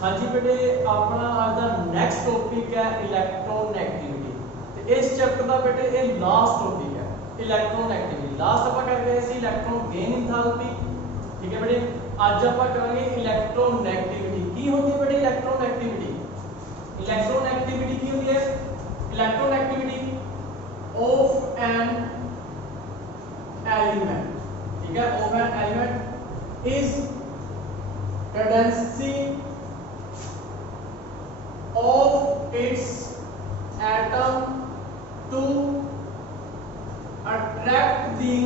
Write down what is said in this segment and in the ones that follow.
हाँ जी बेटे, अपना आज का नेक्स्ट टॉपिक है इलेक्ट्रोनेगेटिविटी। तो इस चैप्टर का बेटे ये लास्ट टॉपिक है इलेक्ट्रोनेगेटिविटी। लास्ट आप कर गए सी इलेक्ट्रॉन गेन इंथैल्पी, ठीक है बेटे। आज आप करेंगे इलेक्ट्रोनेगेटिविटी। की होती है बेटे इलेक्ट्रोनेगेटिविटी? इलेक्ट्रोनेगेटिविटी की होती है? इलेक्ट्रोनेगेटिविटी ऑफ एन एलिमेंट, ठीक है, of an element is tendency of its atom to attract the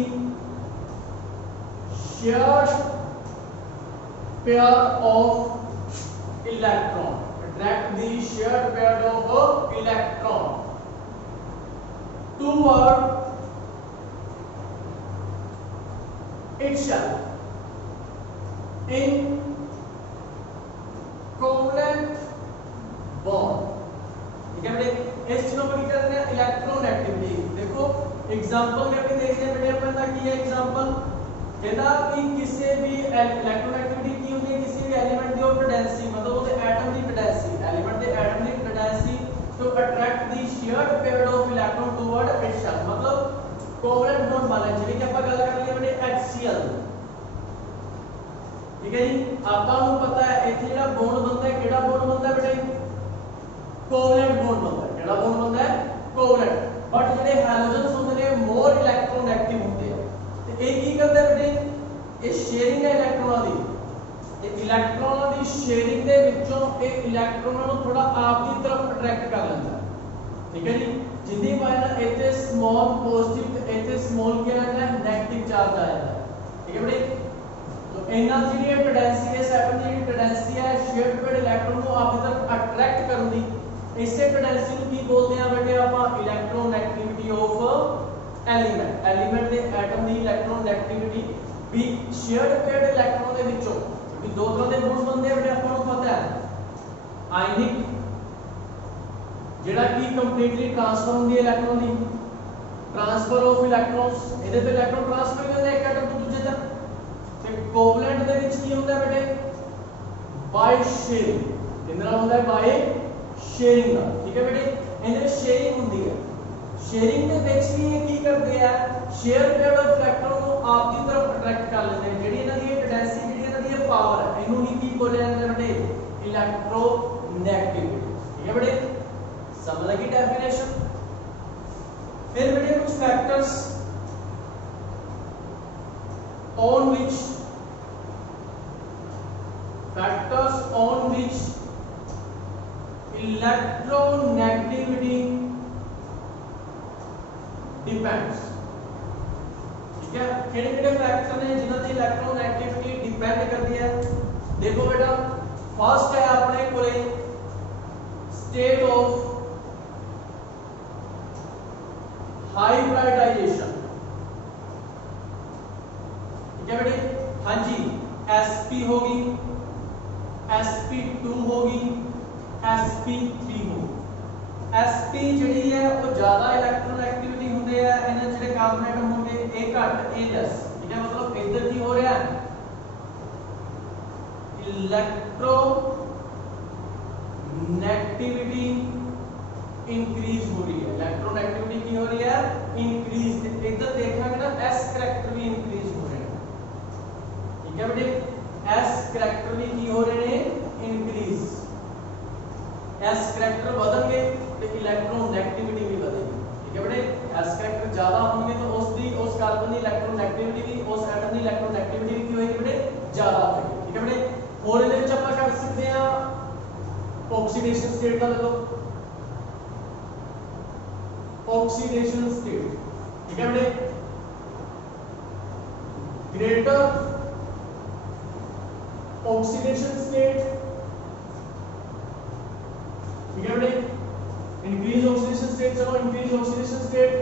shared pair of electron, attract the shared pair of electron toward itself in covalent bond, ठीक है बेटे। इस चीजों को क्या कहते हैं? इलेक्ट्रोनेगेटिविटी। देखो एग्जांपल करके देखते हैं बेटे अपन का। की है एग्जांपल कहता कि किसी भी इलेक्ट्रोनेगेटिविटी की होती है किसी भी एलिमेंट की पोटेंसी, मतलब ਉਹਦੇ एटम की पोटेंसी, एलिमेंट ਦੇ एटम की potency to attract the shared pair of electron toward itself, मतलब कोवलेंट बॉन्ड बना। जिਵੇਂ कि ਆਪਾਂ ਗੱਲ कर ਲਈ बेटे HCl, ठीक है जी। ਆਪਾਂ ਨੂੰ ਪਤਾ ਹੈ ਇੱਥੇ ਜਿਹੜਾ ਬੌਂਡ ਬਣਦਾ ਹੈ ਕਿਹੜਾ ਬੌਂਡ ਬਣਦਾ ਹੈ ਬੇਟੇ? ਕੋਵਲੈਂਟ ਬੌਂਡ ਬਣਦਾ ਹੈ। ਕਿਹੜਾ ਬੌਂਡ ਬਣਦਾ ਹੈ? ਕੋਵਲੈਂਟ। ਬਟ ਜਿਹੜੇ ਹੈਲੋਜਨਸ ਹੁੰਦੇ ਨੇ ਮੋਰ ਇਲੈਕਟ੍ਰੋਨੈਗੇਟਿਵ ਹੁੰਦੇ ਆ। ਤੇ ਇਹ ਕੀ ਕਰਦਾ ਹੈ ਬੇਟੇ? ਇਹ ਸ਼ੇਅਰਿੰਗ ਹੈ ਇਲੈਕਟ੍ਰੋਨਾਂ ਦੀ। ਤੇ ਇਲੈਕਟ੍ਰੋਨਾਂ ਦੀ ਸ਼ੇਅਰਿੰਗ ਦੇ ਵਿੱਚੋਂ ਇਹ ਇਲੈਕਟ੍ਰੋਨਾਂ ਨੂੰ ਥੋੜਾ ਆਪ ਦੀ ਤਰਫ ਅਟਰੈਕਟ ਕਰ ਲੈਂਦਾ ਹੈ, ਠੀਕ ਹੈ ਜੀ। ਜਿੰਨੀ ਵਾਰ ਇੱਥੇ ਸਮਾਲ ਪੋਜ਼ਿਟਿਵ ਤੇ ਇੱਥੇ ਸਮਾਲ ਕੀ ਰਹਿੰਦਾ ਹੈ? ਨੈਗੇਟਿਵ ਚਾਰਜ ਆ ਜਾਂਦਾ ਹੈ, ਠੀਕ ਹੈ ਬੇਟੇ। तो ਇਹਨਾਂ ਦੀ ਜਿਹੜੀ ਟੈਂਡੈਂਸੀ ਹੈ, ਸੈਟਮ ਦੀ ਜਿਹੜੀ ਟੈਂਡੈਂਸੀ ਹੈ ਸ਼ੇਅਰਡ ਪੇਅਰਡ ਇਲੈਕਟ੍ਰੋਨ ਨੂੰ ਆਪਣੀ ਤਰਫ ਅਟਰੈਕਟ ਕਰਨ ਦੀ, ਇਸੇ ਟੈਂਡੈਂਸੀ ਨੂੰ ਕੀ ਬੋਲਦੇ ਆ ਬੇਟੇ ਆਪਾਂ? ਇਲੈਕਟ੍ਰੋਨੈਗੇਟਿਵਿਟੀ ਆਫ ਐਲੀਮੈਂਟ। ਐਲੀਮੈਂਟ ਦੇ ਐਟਮ ਦੀ ਇਲੈਕਟ੍ਰੋਨੈਗੇਟਿਵਿਟੀ ਵੀ ਸ਼ੇਅਰਡ ਪੇਅਰਡ ਇਲੈਕਟ੍ਰੋਨ ਦੇ ਵਿੱਚੋਂ, ਕਿਉਂਕਿ ਦੋ ਤਰ੍ਹਾਂ ਦੇ ਬੌਂਡਸ ਬਣਦੇ ਆ ਬੇਟੇ ਆਪਾਂ ਨੂੰ ਪਤਾ ਹੈ। ਆਇਨਿਕ ਜਿਹੜਾ ਕਿ ਕੰਪਲੀਟਲੀ ਟ੍ਰਾਂਸਫਰ ਹੁੰਦੀ ਹੈ electron the, transfer of electrons, ਇਹਦੇ ਤੇ ਇਲੈਕਟ੍ਰੋਨ ਟ੍ਰਾਂਸਫਰ ਕਰਦੇ ਇੱਕ ਐਟਮ ਤੋਂ ਦੂਜੇ ਤੱਕ। कोवलेंट ਦੇ ਵਿੱਚ ਕੀ ਹੁੰਦਾ ਹੈ ਬੇਟੇ? ਬਾਈ ਸ਼ੇਅਰਿੰਗ। ਕਿੰਨਾ ਹੁੰਦਾ ਹੈ? ਬਾਈ ਸ਼ੇਅਰਿੰਗ ਦਾ, ਠੀਕ ਹੈ ਬੇਟੇ। ਇਹਦੇ ਸ਼ੇਅਰਿੰਗ ਹੁੰਦੀ ਹੈ। ਸ਼ੇਅਰਿੰਗ ਦੇ ਵਿੱਚ ਵੀ ਇਹ ਕੀ ਕਰਦੇ ਆ? ਸ਼ੇਅਰ ਪੇਅਰ ਆਫ ਇਲੈਕਟ੍ਰੋਨ ਨੂੰ ਆਪ ਦੀ ਤਰਫ ਅਟਰੈਕਟ ਕਰ ਲੈਂਦੇ ਨੇ। ਜਿਹੜੀ ਇਹਨਾਂ ਦੀ ਟੈਂਡੈਂਸੀ, ਜਿਹੜੀ ਇਹਨਾਂ ਦੀ ਪਾਵਰ ਹੈ, ਇਹਨੂੰ ਹੀ ਕੀ ਬੋਲਿਆ ਜਾਂਦਾ ਹੈ ਬੇਟੇ? ਇਲੈਕਟ੍ਰੋਨੈਗੇਟਿਵਿਟੀ, ਠੀਕ ਹੈ ਬੇਟੇ। ਸਮਝ ਲੱਗੀ ਡੈਫੀਨੇਸ਼ਨ? ਫਿਰ ਬੇਟੇ ਕੁਝ factors on which electronegativity depends, ठीक है। किहड़े-किहड़े फैक्टर ने जिन्हां ते इलेक्ट्रोनेगेटिविटी डिपेंड करती है? देखो बेटा, फर्स्ट है अपने कोले स्टेट ऑफ हाइब्रिडाइजेशन, ठीक है बेटे। हाँ जी, sp होगी, sp2 होगी, sp3 होगी। sp ਜਿਹੜੀ ਹੈ ਉਹ ਜ਼ਿਆਦਾ ਇਲੈਕਟ੍ਰੋਨੈਗੇਟਿਵਿਟੀ ਹੁੰਦੇ ਆ, ਇਹਨਾਂ ਜਿਹੜੇ ਕਾਰਬਨ ਐਟਮ ਹੋਣਗੇ ਇਹ ਘੱਟ ਇਹ ਲੈਸ, ਠੀਕ ਹੈ। ਮਤਲਬ ਇੱਧਰ ਕੀ ਹੋ ਰਿਹਾ ਹੈ? ਇਲੈਕਟ੍ਰੋ नेगेटिविटी इंक्रीज हो रही है। इलेक्ट्रोनेगेटिविटी की हो रही है? इंक्रीज। इधर देखेंगे ना एस करैक्टर भी इंक्रीज हो रहे हैं, ठीक है बेटे। एस करैक्टर भी की हो रहे हैं? इंक्रीज। एस करैक्टर बढ़ेंगे तो इलेक्ट्रोनेगेटिविटी भी बढ़ेगी, ठीक है बेटे। एस करैक्टर ज्यादा होंगे तो उस कार्बन की इलेक्ट्रोनेगेटिविटी भी, उस एटम की इलेक्ट्रोनेगेटिविटी भी की होगी बेटे? ज्यादा होगी, ठीक है बेटे। और इधर चप्पा कर सकते हैं ऑक्सीडेशन स्टेट का। देखो ऑक्सीडेशन स्टेट, ठीक है बेटे। ग्रेटर ऑक्सीडेशन स्टेट, ठीक है बेटे। इंक्रीज ऑक्सीडेशन स्टेट, चलो increase oxidation state,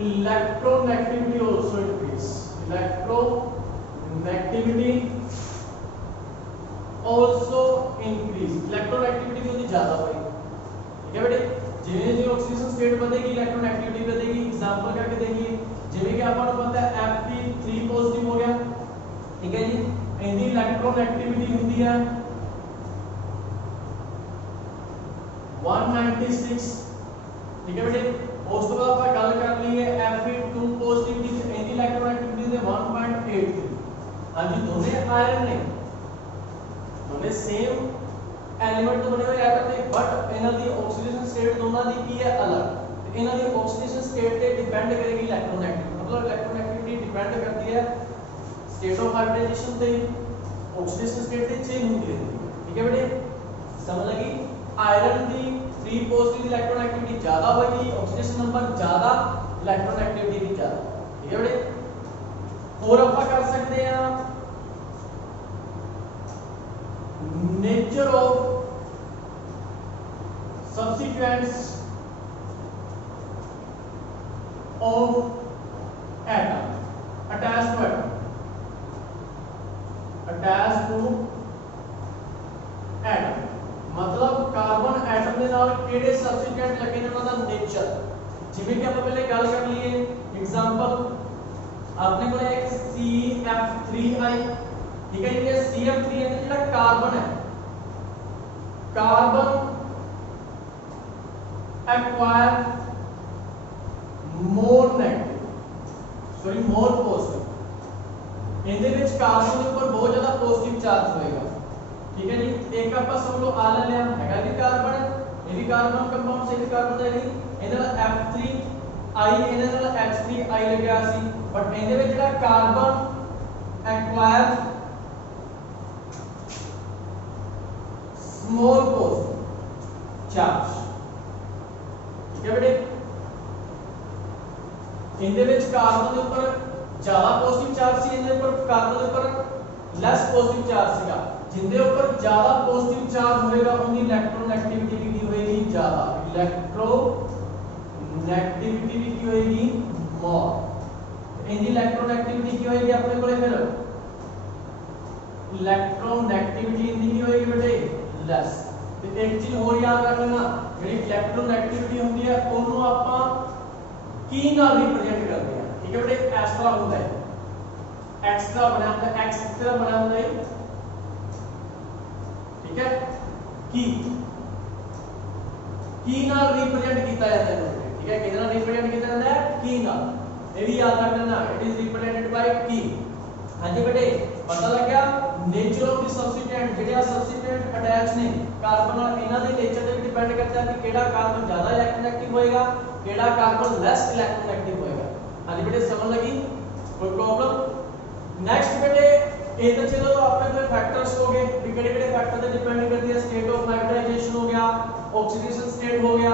electronegativity also increase. Electronegativity also increase, electronegativity भी ज्यादा होगी, ठीक है बेटे। जिवें जिवें ऑक्सीडेशन स्टेट बढ़ेगी इलेक्ट्रोनेगेटिविटी बढ़ेगी। एग्जांपल करके देखिए, जिवें कि आपको पता है Fe3 पॉजिटिव हो गया, ठीक है जी। इनकी इलेक्ट्रोनेगेटिविटी होती है 196, ठीक है बेटे। उस तो बाद आप गल कर ली है Fe2 पॉजिटिविटी से इनकी इलेक्ट्रोनेगेटिविटी से 1.83। हां जी, दोनों आयरन ने, दोनों सेम एलिमेंट तो बने हुए एटम ने, बट इन्हां दी ऑक्सीडेशन स्टेट दोनों दी की है अलग। इन्हां दी ऑक्सीडेशन स्टेट पे डिपेंड करेगी इलेक्ट्रोनेगेटिविटी, मतलब इलेक्ट्रोनेगेटिविटी डिपेंड करती है स्टेट ऑफ हाइब्रिडाइजेशन पे, ऑक्सीडेशन स्टेट पे चेंज होती रहती है, ठीक है बेटे, समझ लगी। आयरन दी 3 पॉजिटिव इलेक्ट्रोनेगेटिविटी ज्यादा होगी, ऑक्सीडेशन नंबर ज्यादा, इलेक्ट्रोनेगेटिविटी भी ज्यादा, ठीक है बेटे। और ਆਪਾਂ कर सकते हैं nature of substituents of atom attached to atom, attached to atom, मतलब कार्बन एटम ਦੇ ਨਾਲ ਕਿਹੜੇ ਸਬਸਟੀਟਿਊਟ ਲੱਗੇ ਨੇ ਉਹਨਾਂ ਦਾ ਨੇਚਰ। ਜਿਵੇਂ ਕਿ ਆਪਾਂ ਪਹਿਲੇ ਗੱਲ ਕਰ ਲਈਏ, एग्जांपल ਆਪਣੇ ਕੋਲ ਇੱਕ CF3I, ठीक है। ये CF3 है ਜਿਹੜਾ कार्बन है, carbon acquire more negative, sorry more positive। इनके ਵਿੱਚ कार्बन के ऊपर बहुत ज्यादा पॉजिटिव चार्ज होएगा, ठीक है जी। एक ਆਪਾਂ समझ लो आ लिया हैगा जी कार्बन, ये भी कार्बन कंपाउंड से भी कार्बन है जी, ਇਹਨਾਂ ਦਾ F3I ਇਹਨਾਂ ਦਾ H3I ਲੱਗਿਆ ਸੀ, ਬਟ ਇਹਦੇ ਵਿੱਚ ਜਿਹੜਾ carbon acquire small positive charge, ठीक है बेटे। इनके ਵਿੱਚ कार्बन के ऊपर ज्यादा पॉजिटिव चार्ज सी, इनके ऊपर कार्बन के ऊपर लेस पॉजिटिव चार्ज सीगा। जिनके ऊपर ज्यादा पॉजिटिव चार्ज होएगा उनकी इलेक्ट्रोनेगेटिविटी भी होएगी ज्यादा, इलेक्ट्रोनेगेटिविटी भी की होएगी मोर। इनकी इलेक्ट्रोनेगेटिविटी की होएगी अपने कोले, फिर इलेक्ट्रोनेगेटिविटी इनकी की होएगी बेटे लेस। तो एक चीज और याद रख लेना, ਜਿਹੜੀ ਇਲੈਕਟ੍ਰੋਨੈਗੇਟਿविटी ਹੁੰਦੀ ਹੈ ਉਹਨੂੰ ਆਪਾਂ ਕੀ ਨਾਲ ਰਿਪਰੈਜ਼ੈਂਟ ਕਰਦੇ ਹਾਂ, ਠੀਕ ਹੈ ਬੇਟੇ। ਇਸ ਤਰ੍ਹਾਂ ਹੁੰਦਾ ਹੈ, ਐਕਸਟਰਾ ਬਣਿਆ ਹੁੰਦਾ, ਐਕਸ ਤਰ੍ਹਾਂ ਬਣਿਆ ਹੁੰਦਾ ਹੈ, ਠੀਕ ਹੈ। ਕੀ ਨਾਲ ਰਿਪਰੈਜ਼ੈਂਟ ਕੀਤਾ ਜਾਂਦਾ ਹੈ, ਠੀਕ ਹੈ। ਕਿਹਦੇ ਨਾਲ ਰਿਪਰੈਜ਼ੈਂਟ ਕੀਤਾ ਜਾਂਦਾ ਹੈ, ਕੀ ਨਾਲ। ਇਹ ਵੀ ਯਾਦ ਰੱਖ ਲੈਣਾ, ਇਟ ਇਜ਼ ਰਿਪਰੈਜ਼ੈਂਟਡ ਬਾਈ ਕੀ। ਹਾਂਜੀ ਬੇਟੇ, ਪਤਾ ਲੱਗਿਆ नेचर ऑफ द सब्स्टिट्यूएंट, ਜਿਹੜੇ ਆ ਸਬਸਟੀਟਿਊਐਂਟ ਅਟੈਚ ਨੇ ਕਾਰਬਨ ਨਾਲ, ਇਹਨਾਂ ਦੇ ਨੇਚਰ ਤੇ ਡਿਪੈਂਡ ਕਰਦਾ ਹੈ ਕਿ ਕਿਹੜਾ ਕਾਰਬਨ ਜ਼ਿਆਦਾ ਇਲੈਕਟ੍ਰੋਨੈਗੇਟਿਵ ਹੋਏਗਾ, ਕਿਹੜਾ ਕਾਰਬਨ ਲੈਸ ਇਲੈਕਟ੍ਰੋਨੈਗੇਟਿਵ ਹੋਏਗਾ। ਹਾਂਜੀ ਬੇਟੇ, समझ लगी, कोई प्रॉब्लम। नेक्स्ट बेटे, ਇਹ ਤਾਂ ਚਲੋ ਆਪਣੇ ਕੋਲ ਫੈਕਟਰਸ ਹੋ ਗਏ ਕਿ ਕਿਹੜੇ ਕਿਹੜੇ ਫੈਕਟਰ ਤੇ ਡਿਪੈਂਡ ਕਰਦੀ ਹੈ। ਸਟੇਟ ਆਫ ਹਾਈਬ੍ਰਿਡਾਈਜੇਸ਼ਨ ਹੋ ਗਿਆ, ਆਕਸੀਡੇਸ਼ਨ ਸਟੇਟ ਹੋ ਗਿਆ,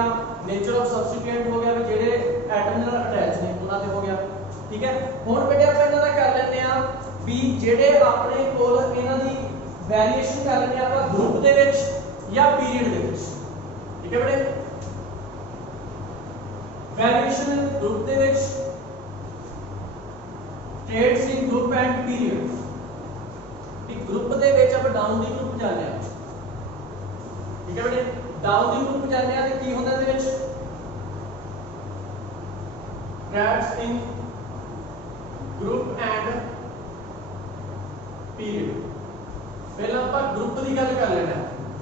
ਨੇਚਰ ਆਫ ਸਬਸਟੀਟਿਊਐਂਟ ਹੋ ਗਿਆ, ਵੀ ਜਿਹੜੇ ਐਟਮ ਨਾਲ ਅਟੈਚ ਨੇ ਉਹਨਾਂ ਤੇ ਹੋ ਗਿਆ, ਠੀਕ ਹੈ। ਹੁਣ ਬੇਟੇ ਆਪਾਂ ਇਹਨਾਂ ਦਾ ਕਰ ਲੈਂਦੇ ਆ ਵੀ ਜਿਹੜੇ ਆਪਣੇ ਕੋਲ ਇਹਨਾਂ ਦੀ ਵੈਰੀਏਸ਼ਨ ਕਰ ਲੈਂਦੇ ਆਪਾਂ ਗਰੁੱਪ ਦੇ ਵਿੱਚ ਜਾਂ ਪੀਰੀਅਡ ਦੇ ਵਿੱਚ, ਠੀਕ ਹੈ ਬੇਟੇ। ਵੈਰੀਏਸ਼ਨ ਗਰੁੱਪ ਦੇ ਵਿੱਚ, states in group and period. ਇੱਕ ਗਰੁੱਪ ਦੇ ਵਿੱਚ ਆਪਾਂ ਡਾਊਨ ਦੀ ਗਰੁੱਪ ਜਾਂਦੇ ਆ, ਠੀਕ ਹੈ ਬੇਟੇ। ਡਾਊਨ ਦੀ ਗਰੁੱਪ ਜਾਂਦੇ ਆ ਤੇ ਕੀ ਹੁੰਦਾ ਇਹਦੇ ਵਿੱਚ, states in group and period. ਪਹਿਲਾਂ ਆਪਾਂ ਗਰੁੱਪ ਦੀ ਗੱਲ ਕਰ ਲੈਣਾ।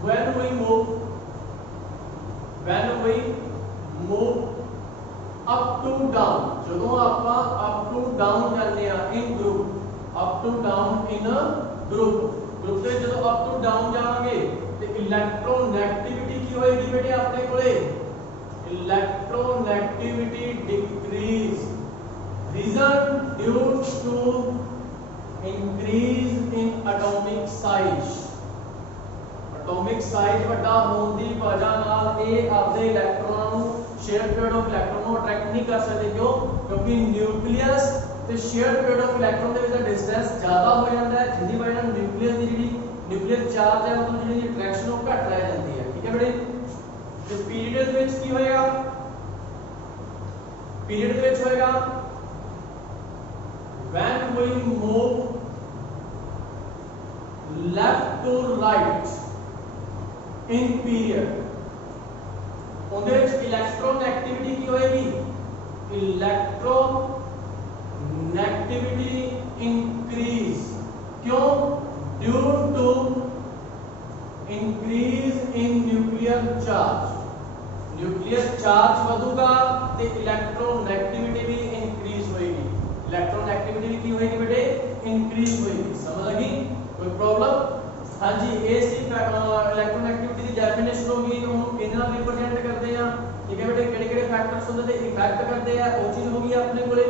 when we move up to down, ਜਦੋਂ ਆਪਾਂ up to down ਜਾਂਦੇ ਆ in group, up to down in a group ਤੇ ਜਦੋਂ up to down ਜਾਵਾਂਗੇ ਤੇ ਇਲੈਕਟ੍ਰੋਨੈਗੇਟਿਵਿਟੀ ਕੀ ਹੋਏਗੀ ਬੇਟੇ ਆਪਣੇ ਕੋਲੇ, electronegativity decreases, reason due to increase in atomic size। atomic size ਵੱਡਾ ਹੋਣ ਦੀ ਵਜ੍ਹਾ ਨਾਲ ਇਹ ਆਪਦੇ ਇਲੈਕਟ੍ਰੋਨਾਂ ਨੂੰ, ਸ਼ੇਅਰ ਪੀਰੀਅਡ ਆਫ ਇਲੈਕਟ੍ਰੋਨ ਨੂੰ ਅਟਰੈਕਟ ਨਹੀਂ ਕਰ ਸਕਦੇ। ਕਿਉਂ? ਕਿਉਂਕਿ ਨਿਊਕਲੀਅਸ ਤੇ ਸ਼ੇਅਰ ਪੀਰੀਅਡ ਆਫ ਇਲੈਕਟ੍ਰੋਨ ਦੇ ਵਿੱਚ ਦਾ ਡਿਸਟੈਂਸ ਜ਼ਿਆਦਾ ਹੋ ਜਾਂਦਾ ਹੈ, ਜਿਸ ਦੀ ਵਜ੍ਹਾ ਨਾਲ ਨਿਊਕਲੀਅਸ ਦੀ ਜਿਹੜੀ ਨਿਊਕਲੀਅਰ ਚਾਰਜ ਹੈ, ਮਤਲਬ ਜਿਹੜੀ ਅਟਰੈਕਸ਼ਨ ਉਹ ਘਟ ਰਹਿ ਜਾਂਦੀ ਹੈ, ਠੀਕ ਹੈ ਬੇਟੇ। ਤੇ ਪੀਰੀਅਡ ਦੇ ਵਿੱਚ ਕੀ ਹੋਏਗਾ, ਪੀਰੀਅਡ ਦੇ ਵਿੱਚ ਹੋਏਗਾ when we move left to right in period, ਉਹਦੇ ਵਿੱਚ ਇਲੈਕਟ੍ਰੋਨੈਗੇਟਿਵਿਟੀ ਕੀ ਹੋਏਗੀ, ਇਲੈਕਟ੍ਰੋਨੈਗੇਟਿਵਿਟੀ increase क्यों? Due to increase in nuclear charge. Nuclear charge ਵਧੂਗਾ ਤੇ इलेक्ट्रोनेगेटिविटी भी इंक्रीज होएगी। इलेक्ट्रोनेगेटिविटी भी की होएगी बेटे? इंक्रीज होएगी। समझ लगी? कोई प्रॉब्लम? हाँ जी, ये सी इलेक्ट्रोनेगेटिविटी की डेफिनेशन होगी। ਉਹਨੂੰ ਕਿਹਦੇ ਨਾਲ ਰਿਪਰੈਜ਼ੈਂਟ ਕਰਦੇ ਆ? ठीक है बेटे, ਕਿਹੜੇ ਕਿਹੜੇ ਫੈਕਟਰਸ ਹੁੰਦੇ ਤੇ ਇਫੈਕਟ ਕਰਦੇ ਆ, ਉਹ ਚੀਜ਼ ਹੋਗੀ ਆਪਣੇ ਕੋਲੇ।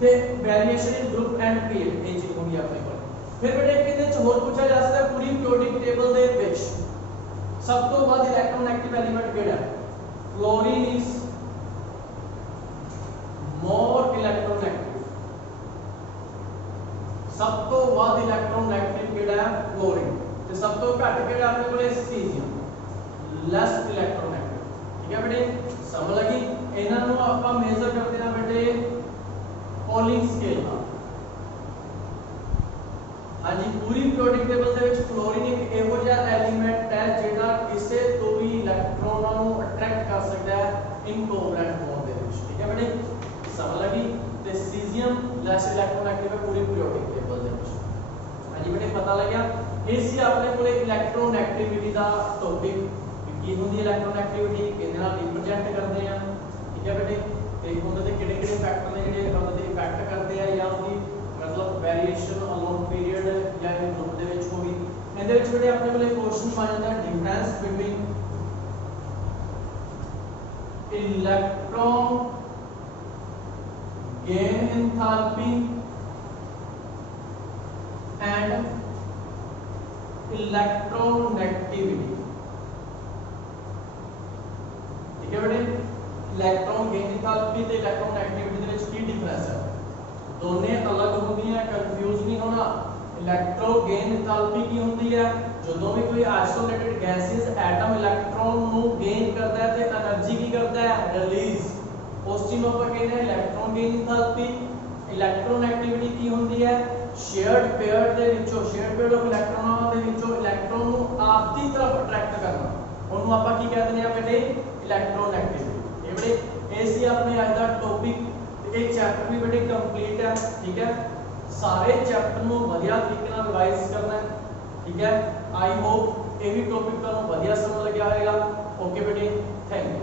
ਤੇ variation in group and period, ਇਹ ਚੀਜ਼ ਹੋਗੀ ਆਪਣੇ ਕੋਲੇ। ਫਿਰ बेटे ਕਿਹਦੇ ਚ ਹੋਰ ਪੁੱਛਿਆ ਜਾ ਸਕਦਾ ਪੂਰੀ ਪੀਰੀਓਡਿਕ ਟੇਬਲ ਦੇ ਵਿੱਚ ਸਭ ਤੋਂ ਵੱਧ ਇਲੈਕਟ੍ਰੋਨੈਗੇਟਿਵ ਐਲੀਮੈਂਟ ਕਿਹੜਾ ਹੈ? Fluorine is more electronegative। सब तो ਵੱਧ इलेक्ट्रोनेगेटिव ਕਿਹੜਾ ਹੈ? Fluorine। ਤੇ ਸਭ ਤੋਂ ਘੱਟ ਕਿਹੜਾ ਆਪਣੇ ਕੋਲੇ? Cesium, less electronegative। ठीक है बेटे, समझ लगी? ਇਹਨਾਂ ਨੂੰ ਆਪਾਂ ਮੇਜ਼ਰ ਕਰਦੇ ਹਾਂ बेटे ਪੋਲਿੰਗ ਸਕੇਲ ਨਾਲ। ਹਾਂਜੀ, ਪੂਰੀ ਪੀਰੀਓਡਿਕ ਟੇਬਲ ਦੇ ਵਿੱਚ ਫਲੋਰੀਨ ਇੱਕ ਇਹੋ ਜਿਹਾ ਐਲੀਮੈਂਟ ਹੈ ਜਿਹੜਾ ਕਿਸੇ ਤੋਂ ਵੀ ਇਲੈਕਟ੍ਰੋਨਾਂ ਨੂੰ ਅਟਰੈਕਟ ਕਰ ਸਕਦਾ ਹੈ ਇਨ ਕੋਵਲੈਂਟ ਬੌਂਡ ਦੇ ਵਿੱਚ। ਠੀਕ ਹੈ ਬੇਟੇ, ਸਮਝ ਲੱਗੀ? ਤੇ ਸੀਜ਼ੀਅਮ ਲੈਸ ਇਲੈਕਟ੍ਰੋਨੈਗੇਟਿਵ ਹੈ ਪੂਰੀ ਪੀਰੀਓਡਿਕ ਟੇਬਲ ਦੇ ਵਿੱਚ। ਹਾਂਜੀ ਬੇਟੇ, ਪਤਾ ਲੱਗਿਆ? ਇਹ ਸੀ ਆਪਣੇ ਕੋਲੇ ਇਲੈਕਟ੍ਰੋਨੈਗੇਟਿਵਿਟੀ ਦਾ ਟੌਪਿਕ। ਕੀ ਹੁੰਦੀ ਹੈ ਇਲੈਕਟ੍ਰੋਨੈਗੇਟਿਵਿਟੀ, ਕਿਹਦੇ ਨਾਲ ਰਿਪਰੈਜ਼ੈਂਟ ਕਰਦੇ ਆ। ਠੀਕ ਹੈ ਬੇਟੇ, ਤੇ ਉਹਦੇ ਤੇ ਕਿਹੜੇ ਕਿਹੜੇ ਫੈਕਟਰ ਨੇ ਜਿਹੜੇ ਉਹਦੇ ਤੇ ਇਫੈਕਟ ਕਰਦੇ ਆ ਜਾਂ ਉਹਦੀ मतलब वेरिएशन अलोंग पीरियड या इन ग्रुप ਦੇ ਵਿੱਚ ਹੋਗੀ। ਇਹਦੇ ਵਿੱਚ ਜਿਹੜੇ ਆਪਣੇ ਕੋਲੇ ਕੁਐਸਚਨ ਆ ਜਾਂਦਾ difference between electron gain enthalpy and electronegativity। ठीक है बेटे, इलेक्ट्रॉन गेन एंथैल्पी ਤੇ इलेक्ट्रोनेगेटिविटी ਦੇ ਵਿੱਚ ਕੀ ਡਿਫਰੈਂਸ ਹੈ? दोने अलग होंगी है, कंफ्यूज नहीं होना। इलेक्ट्रो गेन एंथैल्पी की होती है ਜਦੋਂ भी कोई आइसोलेटेड गैसेस एटम इलेक्ट्रॉन ਨੂੰ गेन करता है ਤੇ એનર્ਜੀ ਕੀ ਕਰਦਾ ਹੈ? रिलीज। ਉਸ ਚੀਜ਼ ਨੂੰ ਆਪਾਂ ਕਹਿੰਦੇ ਹਾਂ ਇਲੈਕਟ੍ਰੋਨ ਗੇਨ एंथैल्पी। ਇਲੈਕਟ੍ਰੋਨੈਗੇਟਿविटी ਕੀ ਹੁੰਦੀ ਹੈ? ਸ਼ੇਅਰਡ ਪੇਅਰ ਦੇ ਵਿੱਚੋਂ, ਸ਼ੇਅਰਡ ਪੇਅਰ ਆਫ ਇਲੈਕਟ੍ਰੋਨਾਂ ਦੇ ਵਿੱਚੋਂ ਇਲੈਕਟ੍ਰੋਨ ਨੂੰ ਆਪ ਦੀ ਤਰਫ ਅਟਰੈਕਟ ਕਰਨਾ, ਉਹਨੂੰ ਆਪਾਂ ਕੀ ਕਹਿੰਦੇ ਆ ਬੇਟੇ? ਇਲੈਕਟ੍ਰੋਨੈਗੇਟਿविटी। ਇਹ ਬੇਟੇ ਇਹ ਸੀ ਆਪਣੇ ਅੱਜ ਦਾ ਟੌਪਿਕ। ਇਹ ਚੈਪਟਰ ਵੀ ਬੇਟੇ ਕੰਪਲੀਟ ਹੈ। ਠੀਕ ਹੈ, ਸਾਰੇ ਚੈਪਟਰ ਨੂੰ ਵਧੀਆ ਤਰੀਕੇ ਨਾਲ ਰਿਵਾਈਜ਼ ਕਰਨਾ ਹੈ। ਠੀਕ ਹੈ, ਆਈ ਹੋਪ ਇਹ ਵੀ ਟੌਪਿਕ ਤੁਹਾਨੂੰ ਵਧੀਆ ਸਮਝ ਲੱਗਿਆ ਹੋਵੇਗਾ। ਓਕੇ ਬੇਟੇ, ਥੈਂਕ ਯੂ।